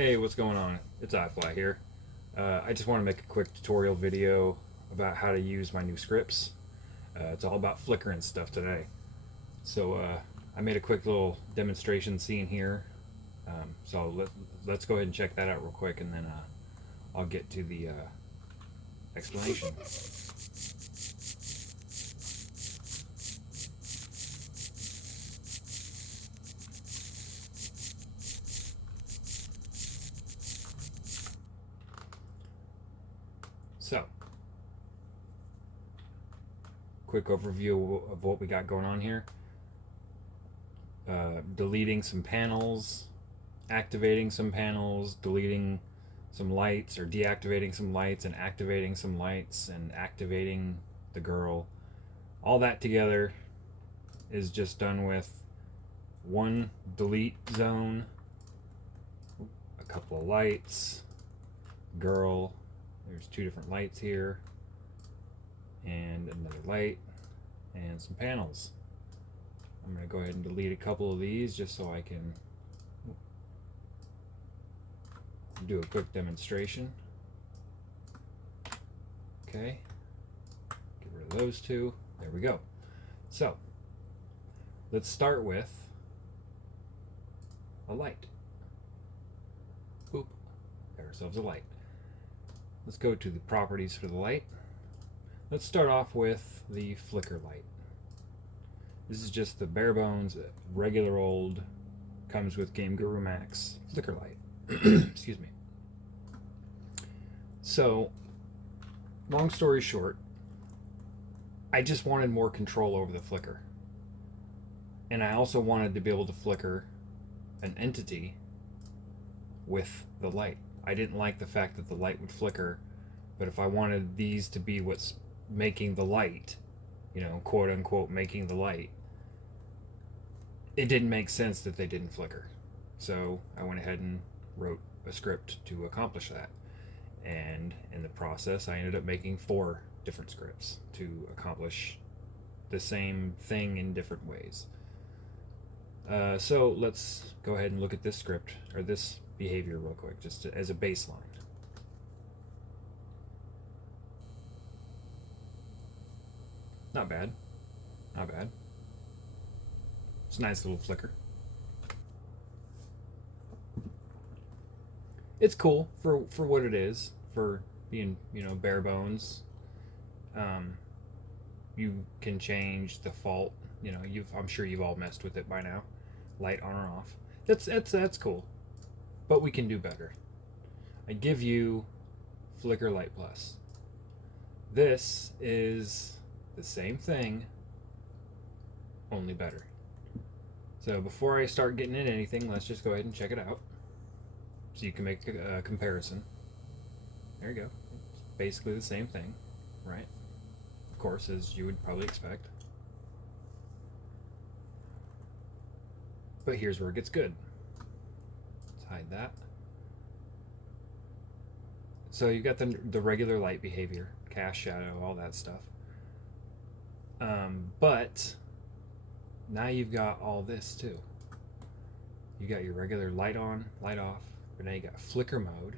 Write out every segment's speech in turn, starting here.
Hey, what's going on? It's iFly here. I just want to make a quick tutorial video about how to use my new scripts. It's all about flickering stuff today. So I made a quick little demonstration scene here. Let's go ahead and check that out real quick, and then I'll get to the explanation. So, quick overview of what we got going on here. Deleting some panels, activating some panels, deleting some lights, or deactivating some lights and activating some lights and activating the girl. All that together is just done with one delete zone, a couple of lights, girl. There's two different lights here, and another light, and some panels. I'm going to go ahead and delete a couple of these just so I can do a quick demonstration. Okay, get rid of those two. There we go. So let's start with a light. Boop, got ourselves a light. Let's go to the properties for the light. Let's start off with the flicker light. This is just the bare bones, regular old, comes with Gameguru Max flicker light. Excuse me. So, long story short, I just wanted more control over the flicker. And I also wanted to be able to flicker an entity with the light. I didn't like the fact that the light would flicker, but if I wanted these to be what's making the light, you know, quote unquote making the light, it didn't make sense that they didn't flicker. So I went ahead and wrote a script to accomplish that. And in the process, I ended up making 4 different scripts to accomplish the same thing in different ways. So let's go ahead and look at this script, or this behavior real quick, just as a baseline. Not bad. Not bad. It's a nice little flicker. It's cool for what it is, for being, you know, bare bones. You can change the default. You know, I'm sure you've all messed with it by now. Light on or off. That's cool. But we can do better. I give you Flicker Light Plus. This is the same thing, only better. So before I start getting into anything, let's just go ahead and check it out so you can make a comparison. There you go. It's basically the same thing, right? Of course, as you would probably expect. But here's where it gets good. Let's hide that. So you've got the regular light behavior, cast, shadow, all that stuff. But now you've got all this too. You got your regular light on, light off, but now you got flicker mode,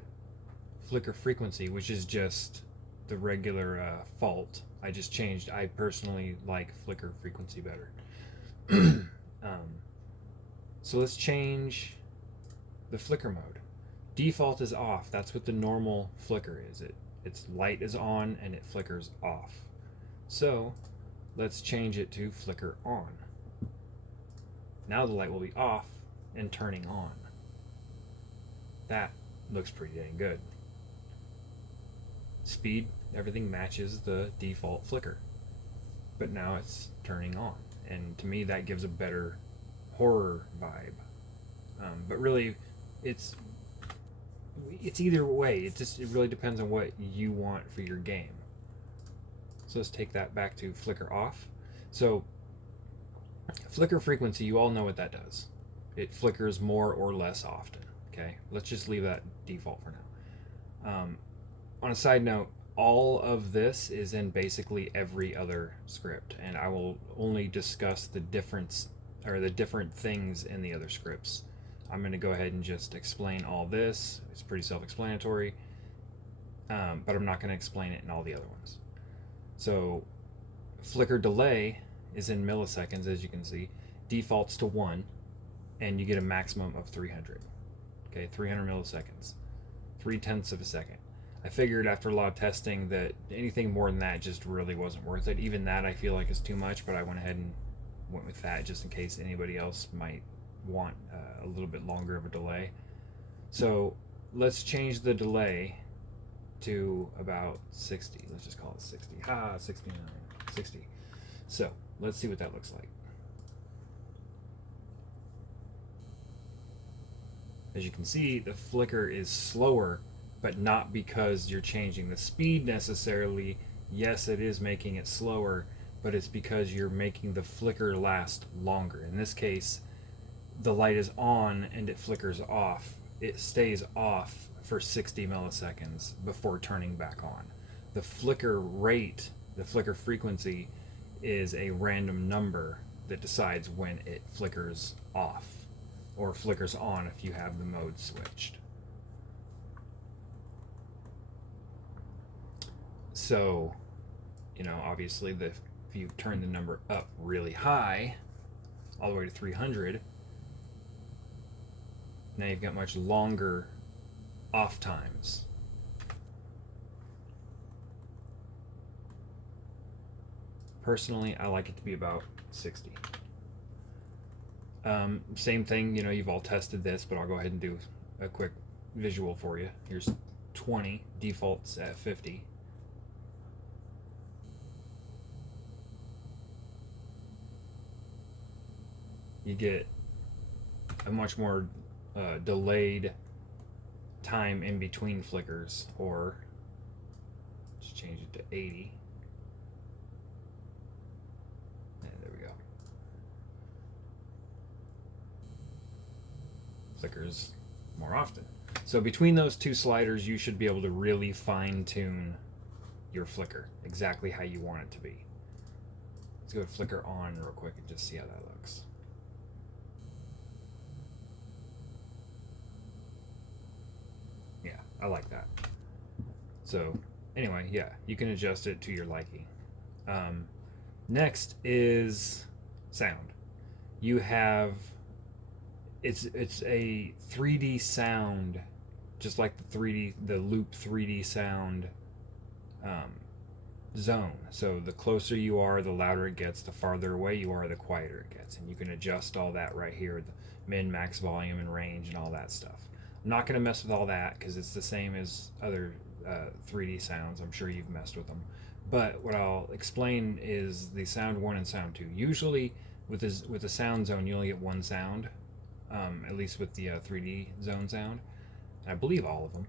flicker frequency, which is just the regular fault. I just changed. I personally like flicker frequency better. So let's change the flicker mode. Default is off. That's what the normal flicker is. Its light is on and it flickers off. So let's change it to flicker on. Now the light will be off and turning on. That looks pretty dang good. Speed, everything matches the default flicker. But now it's turning on. And to me that gives a better horror vibe. But really it's either way. It really depends on what you want for your game. So let's take that back to flicker off. So flicker frequency, you all know what that does. It flickers more or less often. Okay, let's just leave that default for now. On a side note, all of this is in basically every other script, and I will only discuss the difference or the different things in the other scripts. I'm going to go ahead and just explain all this. It's pretty self-explanatory, but I'm not going to explain it in all the other ones. So flicker delay is in milliseconds, as you can see, defaults to 1, and you get a maximum of 300. Okay, 300 milliseconds, 3/10 of a second. I figured after a lot of testing that anything more than that just really wasn't worth it. Even that I feel like is too much, but I went ahead and went with that just in case anybody else might want a little bit longer of a delay. So let's change the delay to about 60. Let's just call it 60. 69, 60. So let's see what that looks like. As you can see, the flicker is slower, but not because you're changing the speed necessarily. Yes, it is making it slower, but it's because you're making the flicker last longer. In this case, the light is on and it flickers off. It stays off for 60 milliseconds before turning back on. The flicker rate, the flicker frequency, is a random number that decides when it flickers off or flickers on if you have the mode switched. So, obviously if you turn the number up really high, all the way to 300, now you've got much longer off times. Personally, I like it to be about 60. Same thing, you've all tested this, but I'll go ahead and do a quick visual for you. Here's 20, defaults at 50. You get a much more delayed time in between flickers, or just change it to 80. And there we go. Flickers more often. So between those two sliders, you should be able to really fine tune your flicker exactly how you want it to be. Let's go to flicker on real quick and just see how that looks. Yeah, I like that. So anyway, yeah, you can adjust it to your liking. Next is sound. You have it's a 3D sound, just like the loop 3D sound zone. So the closer you are, the louder it gets. The farther away you are, the quieter it gets. And you can adjust all that right here, the min, max volume, and range, and all that stuff. I'm not going to mess with all that because it's the same as other 3D sounds. I'm sure you've messed with them. But what I'll explain is the sound 1 and sound 2. Usually with the sound zone, you only get one sound, at least with the 3D zone sound. And I believe all of them.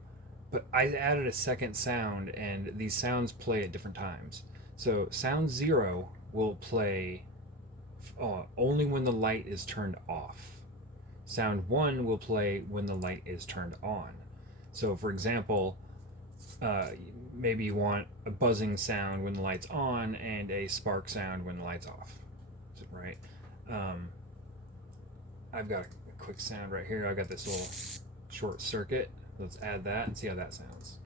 But I added a second sound, and these sounds play at different times. So sound 0 will play only when the light is turned off. Sound 1 will play when the light is turned on. So for example, maybe you want a buzzing sound when the light's on and a spark sound when the light's off, right? I've got a quick sound right here. I've got this little short circuit. Let's add that and see how that sounds.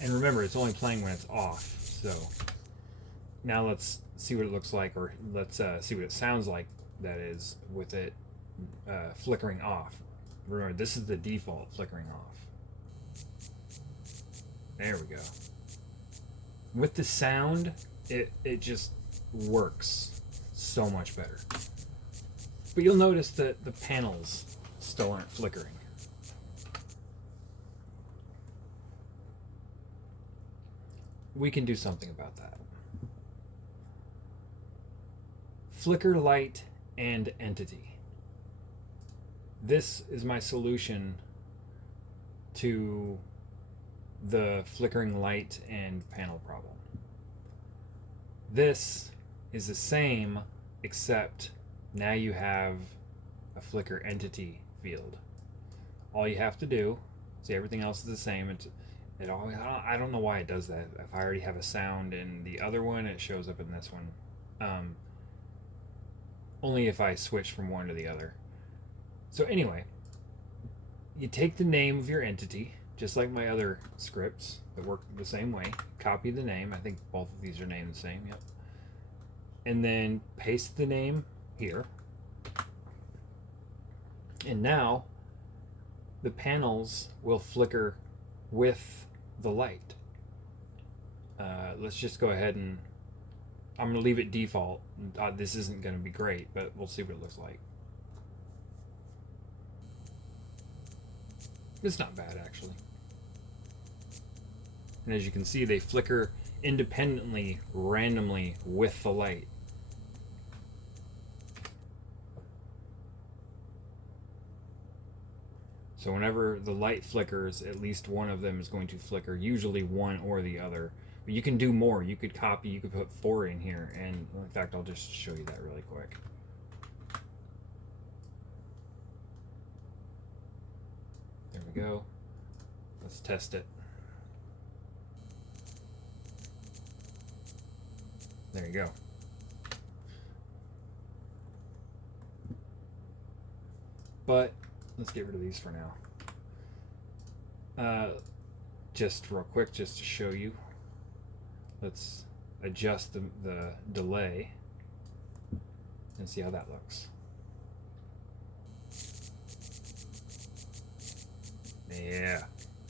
And remember, it's only playing when it's off. So now let's see what it looks like, or let's see what it sounds like, that is, with it flickering off. Remember, this is the default flickering off. There we go. With the sound, it just works so much better. But you'll notice that the panels still aren't flickering. We can do something about that. Flicker light and entity. This is my solution to the flickering light and panel problem. This is the same, except now you have a flicker entity field. All you have to do, see, everything else is the same. I don't know why it does that. If I already have a sound in the other one, it shows up in this one. only if I switch from one to the other. So anyway, you take the name of your entity, just like my other scripts that work the same way. Copy the name. I think both of these are named the same. Yep. And then paste the name here. And now the panels will flicker with the light. Let's just go ahead and I'm going to leave it default. This isn't going to be great, but we'll see what it looks like. It's not bad, actually. And as you can see, they flicker independently, randomly, with the light. So whenever the light flickers, at least one of them is going to flicker, usually one or the other. But you can do more. You could copy, you could put 4 in here, and in fact, I'll just show you that really quick. There we go. Let's test it. There you go. But let's get rid of these for now. Just real quick, just to show you. Let's adjust the delay and see how that looks. Yeah,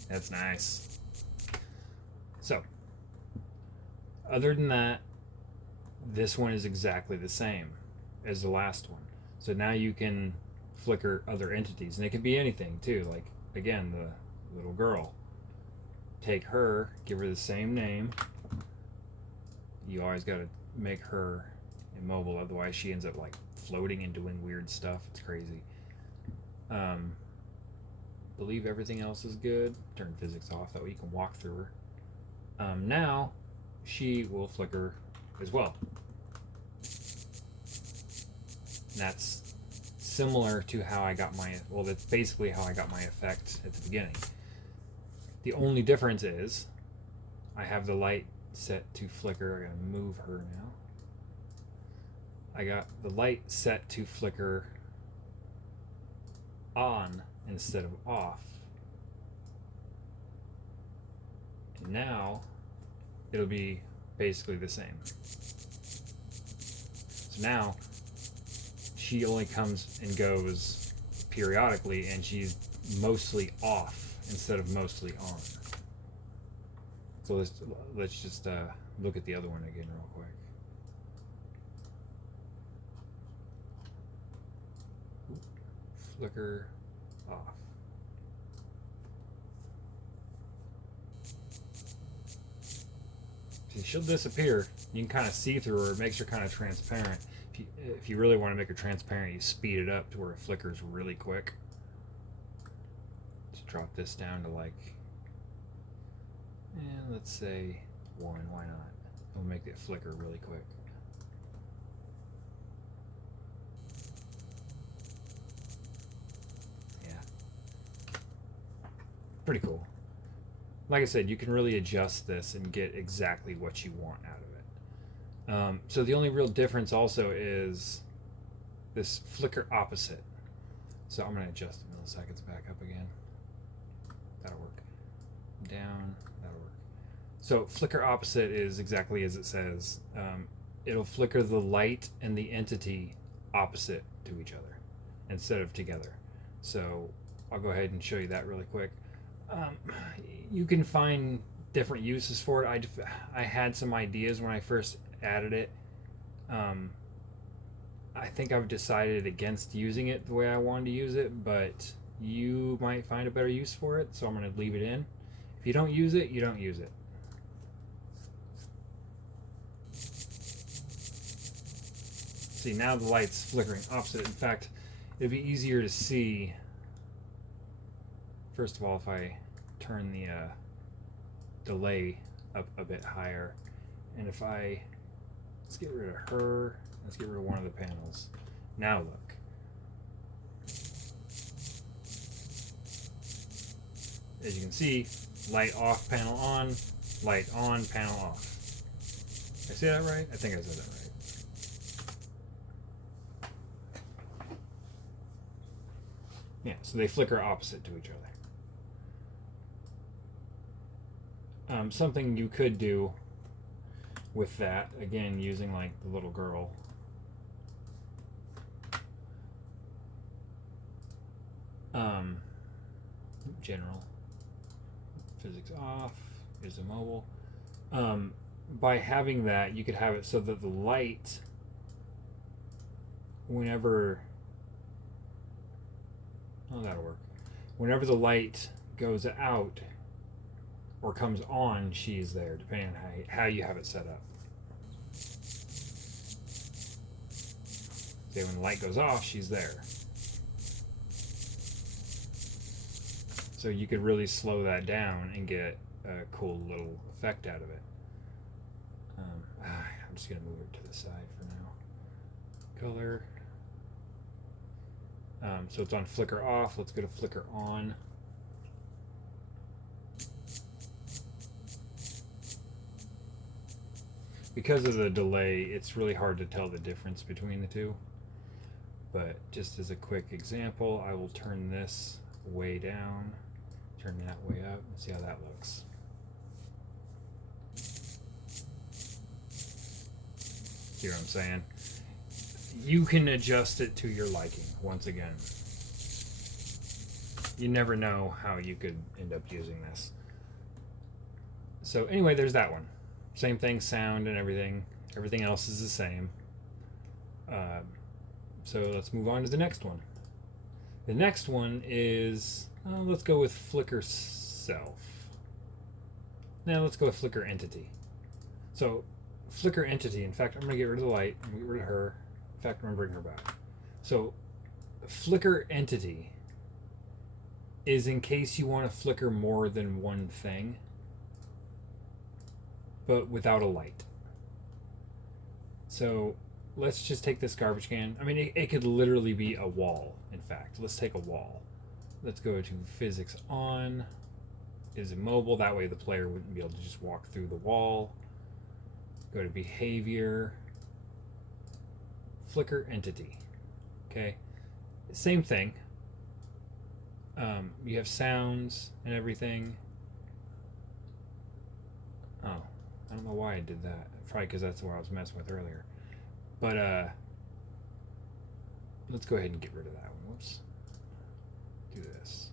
that's nice. So, other than that, this one is exactly the same as the last one. So now you can flicker other entities, and it can be anything too. Like, again, the little girl. Take her, give her the same name. You always got to make her immobile, otherwise she ends up like floating and doing weird stuff. It's crazy. Believe everything else is good. Turn physics off, that way you can walk through her. Now she will flicker as well. And that's similar to how I got my, well, that's basically how I got my effect at the beginning. The only difference is I have the light set to flicker. I'm going to move her now. I got the light set to flicker on instead of off. And now it'll be basically the same. So now she only comes and goes periodically, and she's mostly off instead of mostly on. So let's just look at the other one again real quick. Flicker off. See, she'll disappear. You can kind of see through her. It makes her kind of transparent. If you really want to make her transparent, you speed it up to where it flickers really quick. Let's drop this down to like, let's say 1. Why not? It'll make it flicker really quick. Yeah. Pretty cool. Like I said, you can really adjust this and get exactly what you want out of it. So the only real difference also is this flicker opposite. So I'm going to adjust the milliseconds back up again. That'll work. Down. That'll work. So flicker opposite is exactly as it says. It'll flicker the light and the entity opposite to each other instead of together. So I'll go ahead and show you that really quick. You can find different uses for it. I had some ideas when I first added it. I think I've decided against using it the way I wanted to use it, but you might find a better use for it, so I'm going to leave it in. If you don't use it, you don't use it. See, now the light's flickering opposite. In fact, it'd be easier to see. First of all, if I turn the delay up a bit higher, and if let's get rid of her, let's get rid of one of the panels. Now look. As you can see, light off, panel on, light on, panel off. Did I say that right? I think I said that right. Yeah, so they flicker opposite to each other. Something you could do with that, again, using like the little girl. General. Physics off. Is immobile. By having that, you could have it so that the light, whenever, oh, that'll work. Whenever the light goes out or comes on, she's there, depending on how you have it set up. Say when the light goes off, she's there. So you could really slow that down and get a cool little effect out of it. I'm just going to move it to the side for now. Color. So it's on flicker off. Let's go to flicker on. Because of the delay, it's really hard to tell the difference between the two. But just as a quick example, I will turn this way down, turn that way up, and see how that looks. See what I'm saying? You can adjust it to your liking, once again. You never know how you could end up using this. So anyway, there's that one. Same thing, sound and everything. Everything else is the same. So let's move on to the next one. The next one is, let's go with flicker self. Now let's go with flicker entity. So flicker entity, in fact, I'm going to get rid of the light. I'm going to get rid of her. In fact, I'm going to bring her back. So flicker entity is in case you want to flicker more than one thing, but without a light. So let's just take this garbage can. I mean, it could literally be a wall, in fact. Let's take a wall. Let's go to physics on, is immobile. That way the player wouldn't be able to just walk through the wall. Go to behavior, flicker entity. Okay, same thing. You have sounds and everything. Oh, I don't know why I did that. Probably because that's where I was messing with earlier. But let's go ahead and get rid of that one. Whoops. Do this.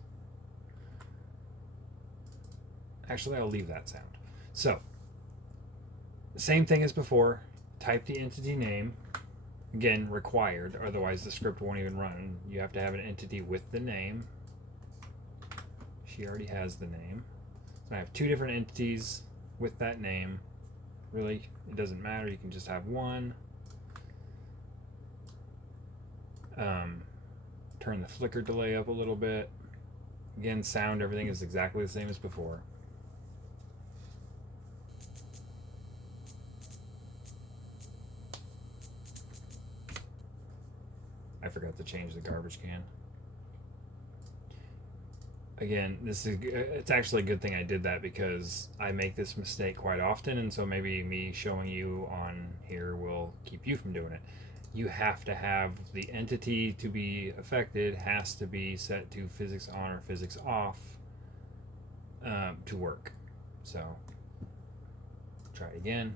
Actually, I'll leave that sound. So, same thing as before. Type the entity name. Again, required, otherwise the script won't even run. You have to have an entity with the name. She already has the name. So I have two different entities with that name. Really, it doesn't matter. You can just have one. Turn the flicker delay up a little bit. Again, sound, everything is exactly the same as before. I forgot to change the garbage can. Again, it's actually a good thing I did that because I make this mistake quite often, and so maybe me showing you on here will keep you from doing it. You have to have the entity to be affected has to be set to physics on or physics off to work. So try it again.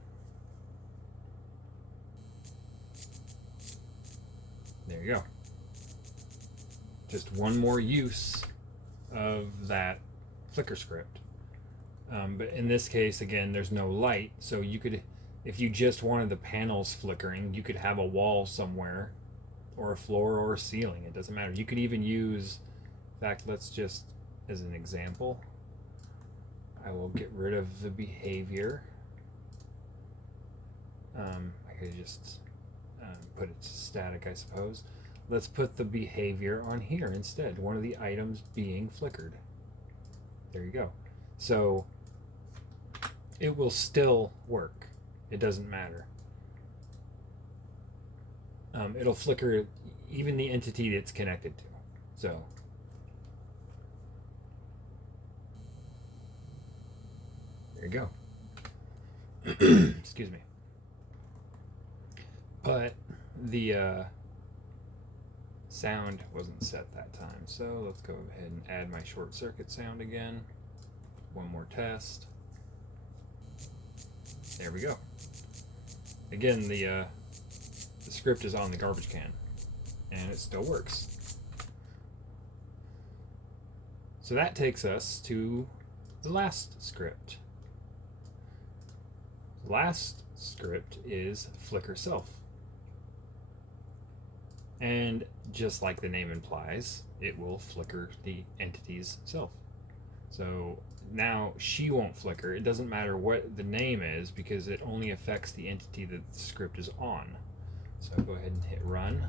There you go. Just one more use of that flicker script. But in this case, again, there's no light, so you could, if you just wanted the panels flickering, you could have a wall somewhere, or a floor, or a ceiling. It doesn't matter. You could even use, in fact, let's just, as an example, I will get rid of the behavior. I could just put it to static, I suppose. Let's put the behavior on here instead. One of the items being flickered. There you go. So it will still work. It doesn't matter. It'll flicker even the entity it's connected to. So there you go. Excuse me. But the sound wasn't set that time. So let's go ahead and add my short circuit sound again. One more test. There we go. Again, the script is on the garbage can, and it still works. So that takes us to the last script. The last script is flicker self. And just like the name implies, it will flicker the entity's self. So now she won't flicker. It doesn't matter what the name is because it only affects the entity that the script is on. So I'll go ahead and hit run.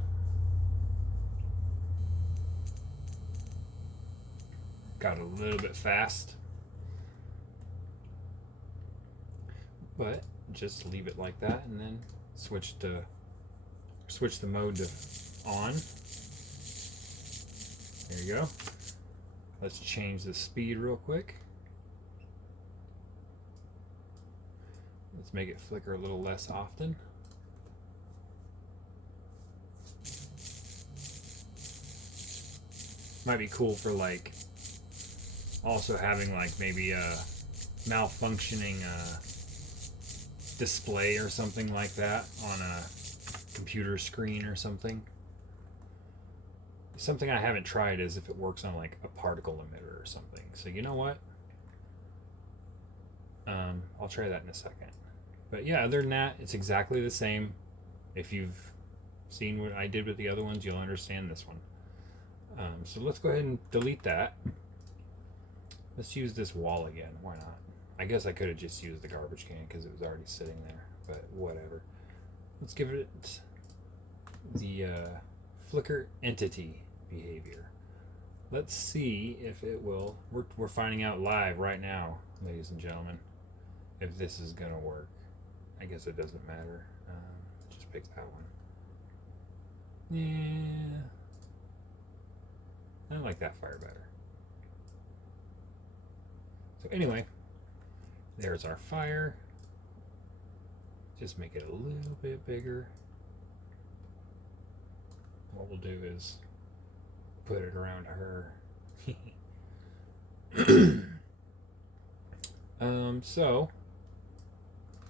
Got a little bit fast, but just leave it like that and then switch the mode to on. There you go. Let's change the speed real quick. Let's make it flicker a little less often. Might be cool for like also having like maybe a malfunctioning display or something like that on a computer screen or something. Something I haven't tried is if it works on like a particle emitter or something. So you know what? I'll try that in a second. But yeah, other than that, it's exactly the same. If you've seen what I did with the other ones, you'll understand this one. So let's go ahead and delete that. Let's use this wall again. Why not? I guess I could have just used the garbage can because it was already sitting there, but whatever. Let's give it the flicker entity behavior. Let's see if it will. We're finding out live right now, ladies and gentlemen, if this is gonna work. I guess it doesn't matter. Just pick that one. Yeah, I like that fire better. So anyway, there's our fire. Just make it a little bit bigger. What we'll do is put it around her. So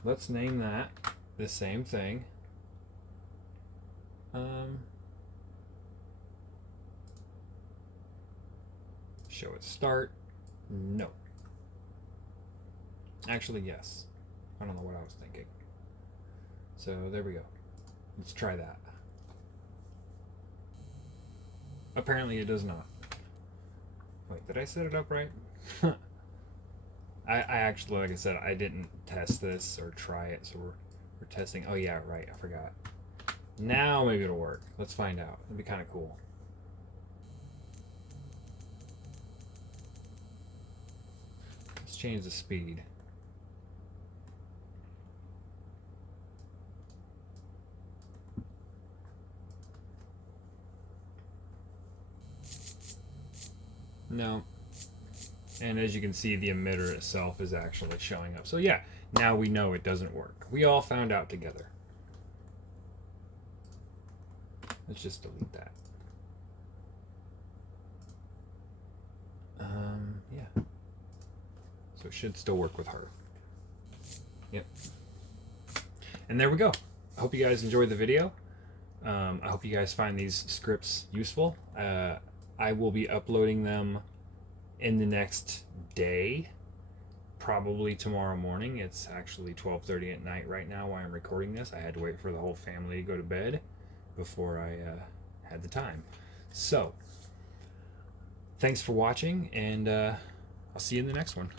let's name that the same thing. Show it start. No. Actually, yes. I don't know what I was thinking. So there we go. Let's try that. Apparently it does not. Wait, did I set it up right? I actually, like I said, I didn't test this or try it, so we're testing. Oh yeah, right, I forgot. Now maybe it'll work. Let's find out. It'd be kind of cool. Let's change the speed. No. And as you can see, the emitter itself is actually showing up. So yeah, now we know it doesn't work. We all found out together. Let's just delete that. Yeah. So it should still work with her. Yep. And there we go. I hope you guys enjoyed the video. I hope you guys find these scripts useful. I will be uploading them in the next day, probably tomorrow morning. It's actually 12:30 at night right now while I'm recording this. I had to wait for the whole family to go to bed before I had the time. So, thanks for watching, and I'll see you in the next one.